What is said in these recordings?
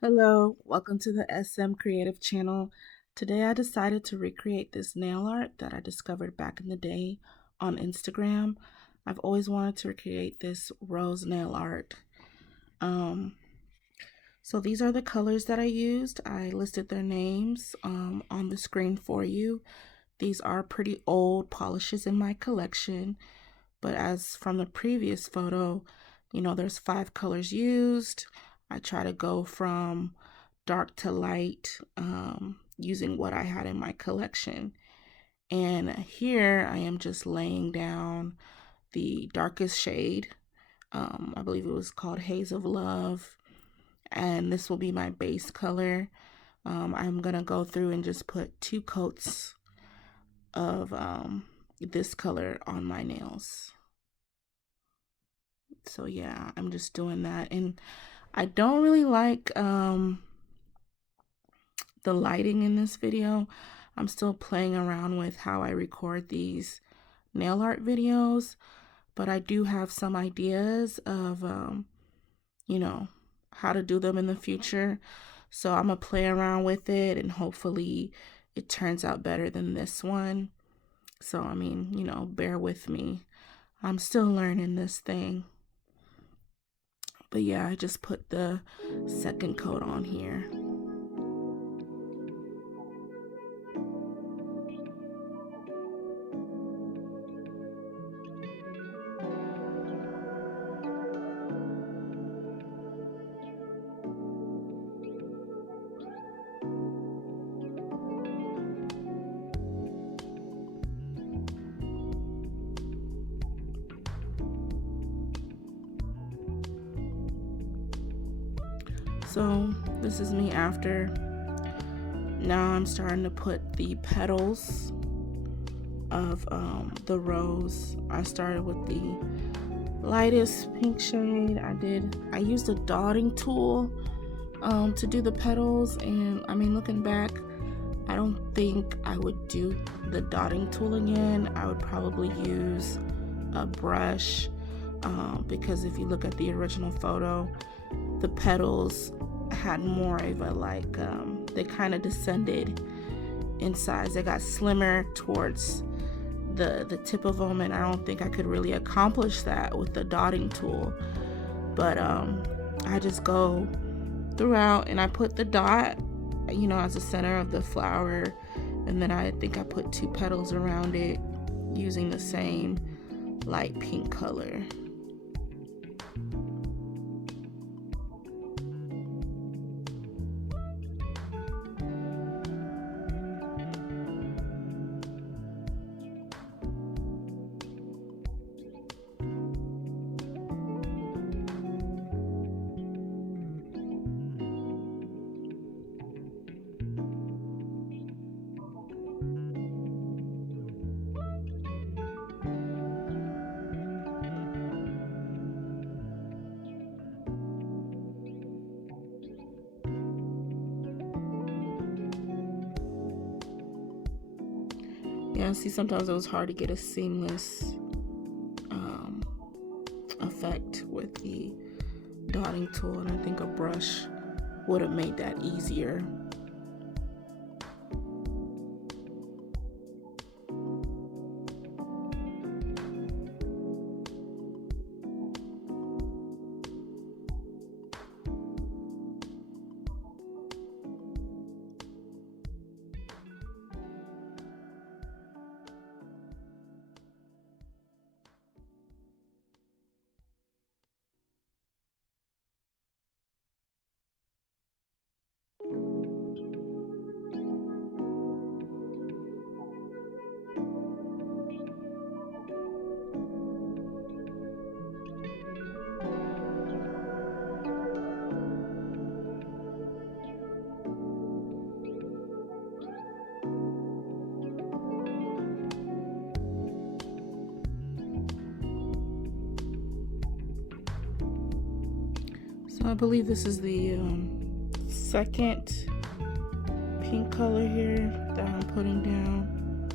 Hello, welcome to the SM Creative channel. Today I decided to recreate this nail art that I discovered back in the day on Instagram. I've always wanted to recreate this rose nail art. Um, so these are the colors that I used. I listed their names on the screen for you. These are pretty old polishes in my collection, but as from the previous photo, there's 5 colors used. I try to go from dark to light using what I had in my collection. And here I am just laying down the darkest shade. I believe it was called Haze of Love. And this will be my base color. I'm going to go through and just put 2 coats of this color on my nails. So yeah, I'm just doing that. And I don't really like the lighting in this video. I'm still playing around with how I record these nail art videos, but I do have some ideas of, how to do them in the future. So I'm gonna play around with it and hopefully it turns out better than this one. So, bear with me. I'm still learning this thing. But yeah, I just put the second coat on here. So this is me after. Now I'm starting to put the petals of the rose. I started with the lightest pink shade. I used a dotting tool to do the petals, and looking back, I don't think I would do the dotting tool again. I would probably use a brush because if you look at the original photo, the petals had more of a they kind of descended in size. They got slimmer towards the tip of them, and I don't think I could really accomplish that with the dotting tool. But I just go throughout and I put the dot, as the center of the flower, and then I think I put 2 petals around it using the same light pink color. Yeah, see, sometimes it was hard to get a seamless effect with the dotting tool, and I think a brush would have made that easier. So I believe this is the second pink color here that I'm putting down.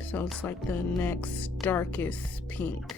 So it's like the next darkest pink.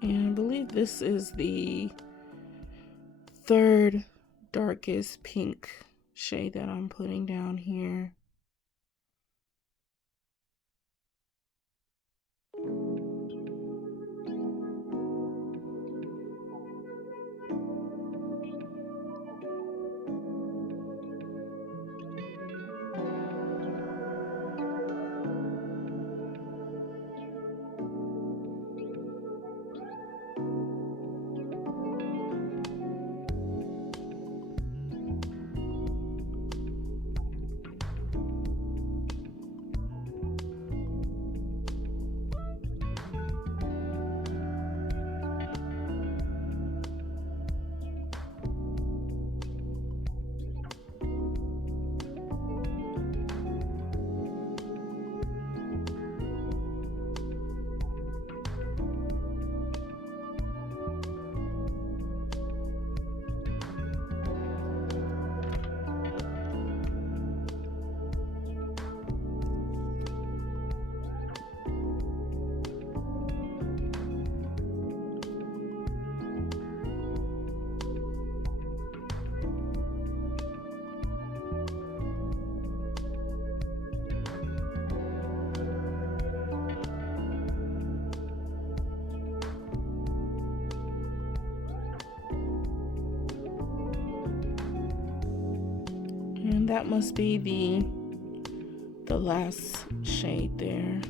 And I believe this is the third darkest pink shade that I'm putting down here. And that must be the last shade there.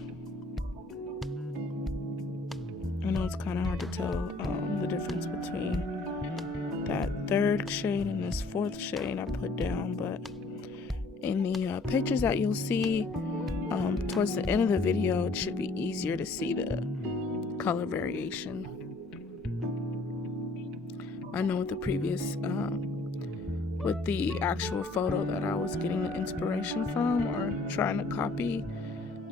I know it's kind of hard to tell the difference between that third shade and this fourth shade I put down, but in the pictures that you'll see towards the end of the video, it should be easier to see the color variation. I know with the previous with the actual photo that I was getting the inspiration from or trying to copy,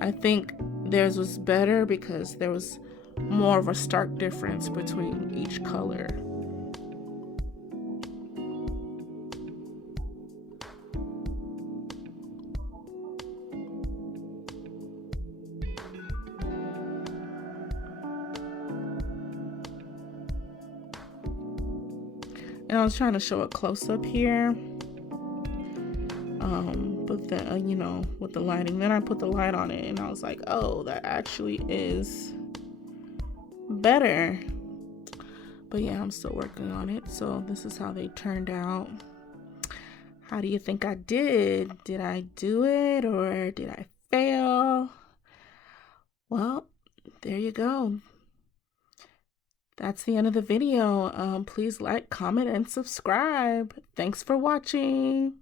I think theirs was better because there was more of a stark difference between each color. And I was trying to show a close-up here, but then you know, with the lighting, then I put the light on it and I was like, oh, that actually is better. But yeah, I'm still working on it. So this is how they turned out. How do you think I did? Did I do it or did I fail? Well, there you go. That's the end of the video. Please like, comment, and subscribe. Thanks for watching.